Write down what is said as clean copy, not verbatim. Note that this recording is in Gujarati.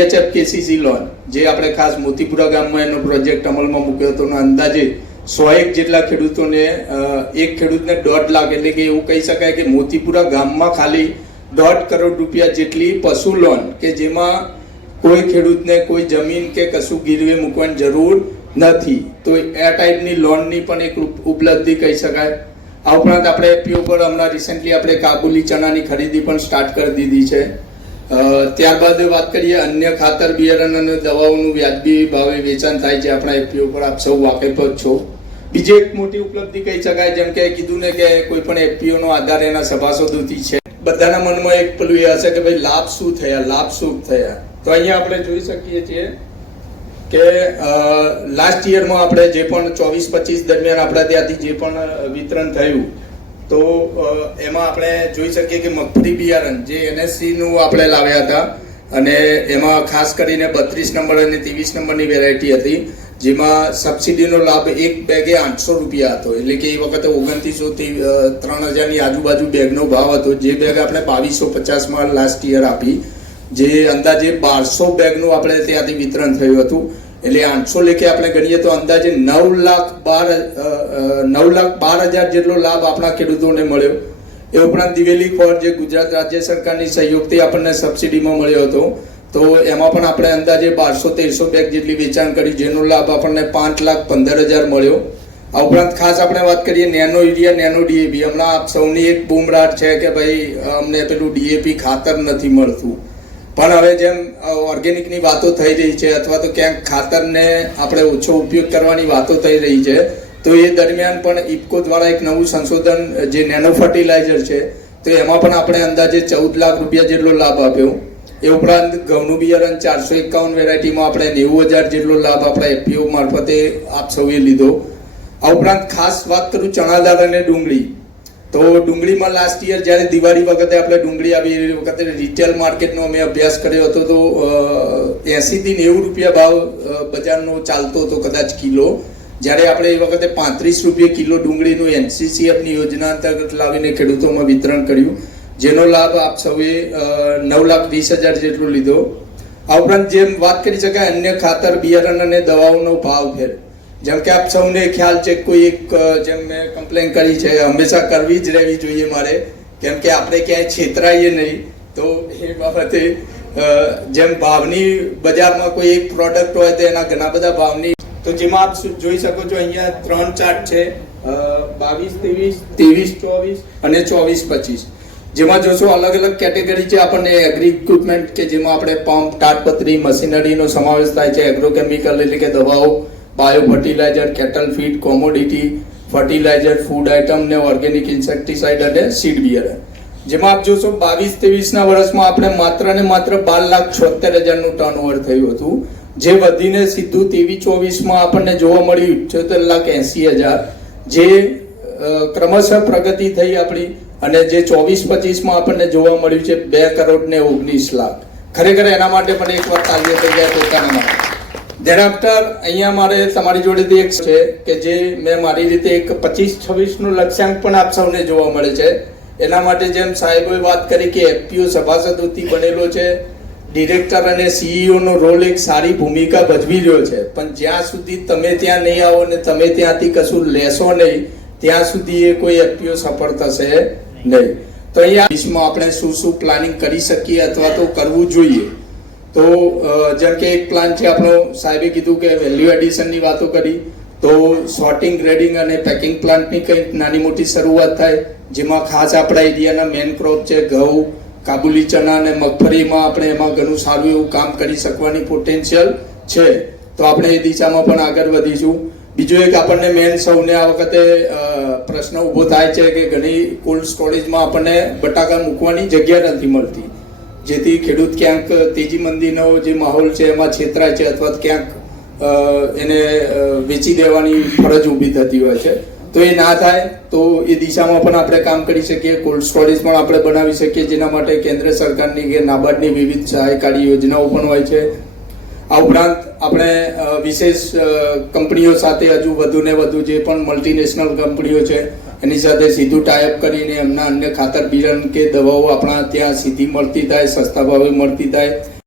કેસીસી લોન જે આપણે ખાસ મોતીપુરા ગામમાં એનો પ્રોજેક્ટ અમલમાં મૂક્યો હતો અને અંદાજે 101 જેટલા ખેડૂતોને એક ખેડૂતને 1.5 લાખ એટલે કે એવું કહી શકાય કે મોતીપુરા ગામમાં ખાલી 1.5 કરોડ રૂપિયા જેટલી પશુ લોન કે જેમાં કોઈ ખેડૂતને કોઈ જમીન કે કશું ગીરવે મૂકવાની જરૂર નથી, તો આ ટાઈપની લોનની પણ એક ઉપલબ્ધિ કહી શકાય। આ ઉપરાંત આપણે એપીઓ પર હમણાં રિસેન્ટલી આપણે કાબુલી ચણાની ખરીદી પણ સ્ટાર્ટ કરી દીધી છે। ત્યારબાદ વાત કરીએ અન્ય ખાતર બિયારણ અને દવાઓનું વ્યાજબી ભાવે વેચાણ થાય છે આપણા એપીઓ પર, આપ સૌ વાકેફ જ છો। બીજી એક મોટી ઉપલબ્ધિ કહી શકાય, જેમ કે કીધું ને કે કોઈ પણ એપીઓ નો આધાર એના સભાસદોથી છે। બધાના મનમાં એક પેલું એ હશે કે ભાઈ લાભ શું થયા, લાભ શું થયા, તો અહીંયા આપણે જોઈ શકીએ છીએ કે લાસ્ટ યરમાં આપણે જે પણ 24-25 દરમિયાન આપણા ત્યાંથી જે પણ વિતરણ થયું તો એમાં આપણે જોઈ શકીએ કે મગફળી બિયારણ જે એનએસસી નું આપણે લાવ્યા હતા અને એમાં ખાસ કરીને 32 નંબર અને 23 નંબરની વેરાયટી હતી, જેમાં સબસિડીનો લાભ એક બેગે 800 રૂપિયા હતો, એટલે કે એ વખતે 2900 થી 3000 ની આજુબાજુ બેગનો ભાવ હતો। જે બેગ આપણે 2250 માં લાસ્ટ યર આપી, જે અંદાજે 1200 બેગનું આપણે ત્યાંથી વિતરણ થયું હતું, એટલે 800 લેખે આપણે ગણીએ તો અંદાજે 9,12,000 જેટલો લાભ આપણા ખેડૂતોને મળ્યો। એ ઉપરાંત દિવેલી ખોળ જે ગુજરાત રાજ્ય સરકારની સહયોગથી આપણને સબસિડીમાં મળ્યો હતો, તો એમાં પણ આપણે અંદાજે 1200-1300 બેગ જેટલી વેચાણ કરી, જેનો લાભ આપણને 5,15,000 મળ્યો। આ ઉપરાંત ખાસ આપણે વાત કરીએ નેનો યુરિયા, નેનો ડીએપી, હમણાં આપ સૌની એક બૂમરાટ છે કે ભાઈ અમને પેલું ડીએપી ખાતર નથી મળતું, પણ હવે જેમ ઓર્ગેનિકની વાતો થઈ રહી છે અથવા તો ક્યાંક ખાતરને આપણે ઓછો ઉપયોગ કરવાની વાતો થઈ રહી છે, તો એ દરમિયાન પણ ઇફકો દ્વારા એક નવું સંશોધન જે નેનો ફર્ટિલાઇઝર છે, તો એમાં પણ આપણે અંદાજે 14 લાખ રૂપિયા જેટલો લાભ આપ્યો। એ ઉપરાંત ઘઉંનું બિયારણ 451 વેરાયટીમાં આપણે 90,000 જેટલો લાભ આપણા એપીઓ મારફતે આપ સૌએ લીધો। આ ઉપરાંત ખાસ વાત કરું ચણા દાળ અને ડુંગળી, તો ડુંગળીમાં લાસ્ટ યર જ્યારે દિવાળી વખતે આપણે ડુંગળી આવી એ વખતે રિટેલ માર્કેટનો અમે અભ્યાસ કર્યો હતો, તો 80 થી 90 રૂપિયા ભાવ બજારનો ચાલતો હતો કદાચ કિલો, જ્યારે આપણે એ વખતે 35 રૂપિયા કિલો ડુંગળીનું એનસીસીએફની યોજના અંતર્ગત લાવીને ખેડૂતોમાં વિતરણ કર્યું, જેનો લાભ આપ સૌએ 9,20,000 જેટલો લીધો। આ ઉપરાંત જેમ વાત કરી શકાય અન્ય ખાતર બિયારણ અને દવાઓનો ભાવ ફેર, જેમ કે આપ સૌને ખ્યાલ છે, કોઈ એક જેમ મેં કમ્પ્લેન કરી છે, હંમેશા કરવી જ રહેવી જોઈએ મારે, કેમ કે આપણે ક્યાંય છેતરાઈએ નહીં, તો એ બાબતે જેમ ભાવની બજારમાં કોઈ એક પ્રોડક્ટ હોય તો એના ઘણા બધા ભાવની, તો જેમાં આપ જોઈ શકો છો અહીંયા 3 ચાર્ટ છે, 22-23, 23-24 અને 24-25, જેમાં જોશો અલગ અલગ કેટેગરી છે આપણને એગ્રી ઇક્વિપમેન્ટ કે જેમાં આપણે પંપ, તાડપત્રી, મશીનરીનો સમાવેશ થાય છે, એગ્રોકેમિકલ એટલે કે દવાઓ, bio fertiliser, cattle feed, commodity, fertiliser, food item ને ઓર્ગેનિક ઇન્સેક્ટિસાઇડ અને સીડ બિયારણ, જેમાં આપ જોશો 22-23 ના વર્ષમાં આપણે માત્ર ને માત્ર 12,76,000 નું ટર્નઓવર થયું હતું, જે વધીને સીધું 23-24 માં આપણને જોવા મળ્યું 78,80,000, જે ક્રમશઃ પ્રગતિ થઈ આપણી, અને જે 24-25 માં આપણને જોવા મળ્યું છે 2,19 લાખ। ખરેખર એના માટે પણ એકવાર તાલીઓ થઈ જાય પોતાના માટે। ધેરાફ્ટર અહીંયા મારે તમારી જોડેથી એક છે કે જે મેં મારી રીતે એક 25-26 નું લક્ષ્યાંક પણ આપ સૌને જોવા મળે છે। એના માટે જેમ સાહેબોએ વાત કરી કે એપીઓ સભાસદોથી બનેલો છે, ડિરેક્ટર અને સીઈઓ નો રોલ એક સારી ભૂમિકા ભજવી રહ્યો છે, પણ જ્યાં સુધી તમે ત્યાં નહીં આવો ને તમે ત્યાંથી કશું લેશો નહીં, ત્યાં સુધી એ કોઈ એપીઓ સફળ થશે નહીં। તો અહીંયા દેશમાં આપણે શું શું પ્લાનિંગ કરી શકીએ અથવા તો કરવું જોઈએ, તો જેમ કે એક પ્લાન છે આપણો, સાહેબે કીધું કે વેલ્યુ એડિશનની વાતો કરી, તો સોર્ટિંગ, ગ્રેડિંગ અને પેકિંગ પ્લાન્ટની કંઈક નાની મોટી શરૂઆત થાય, જેમાં ખાસ આપણા એરિયાના મેન ક્રોપ છે ઘઉં, કાબુલી ચણા અને મગફળીમાં આપણે એમાં ઘણું સારું એવું કામ કરી શકવાની પોટેન્શિયલ છે, તો આપણે એ દિશામાં પણ આગળ વધીશું। બીજું એક આપણને મેન સૌને આ વખતે પ્રશ્ન ઊભો થાય છે કે ઘણી કોલ્ડ સ્ટોરેજમાં આપણને બટાકા મૂકવાની જગ્યા નથી મળતી, જેથી ખેડૂત ક્યાંક તેજી મંદીનો જે માહોલ છે એમાં છેતરાય છે અથવા ક્યાંક એને વેચી દેવાની ફરજ ઊભી થતી હોય છે, તો એ ના થાય તો એ દિશામાં પણ આપણે કામ કરી શકીએ, કોલ્ડ સ્ટોરેજ પણ આપણે બનાવી શકીએ, જેના માટે કેન્દ્ર સરકારની કે નાબાર્ડની વિવિધ સહાયકારી યોજનાઓ પણ હોય છે। આ ઉપરાંત આપણે વિશેષ કંપનીઓ સાથે હજુ વધુ ને વધુ જે પણ મલ્ટીનેશનલ કંપનીઓ છે એની સાથે સીધું ટાઈઅપ કરીને એમના અન્ય ખાતર બિયારણ કે દવાઓ આપણા ત્યાં સીધી મળતી થાય, સસ્તા ભાવે મળતી થાય,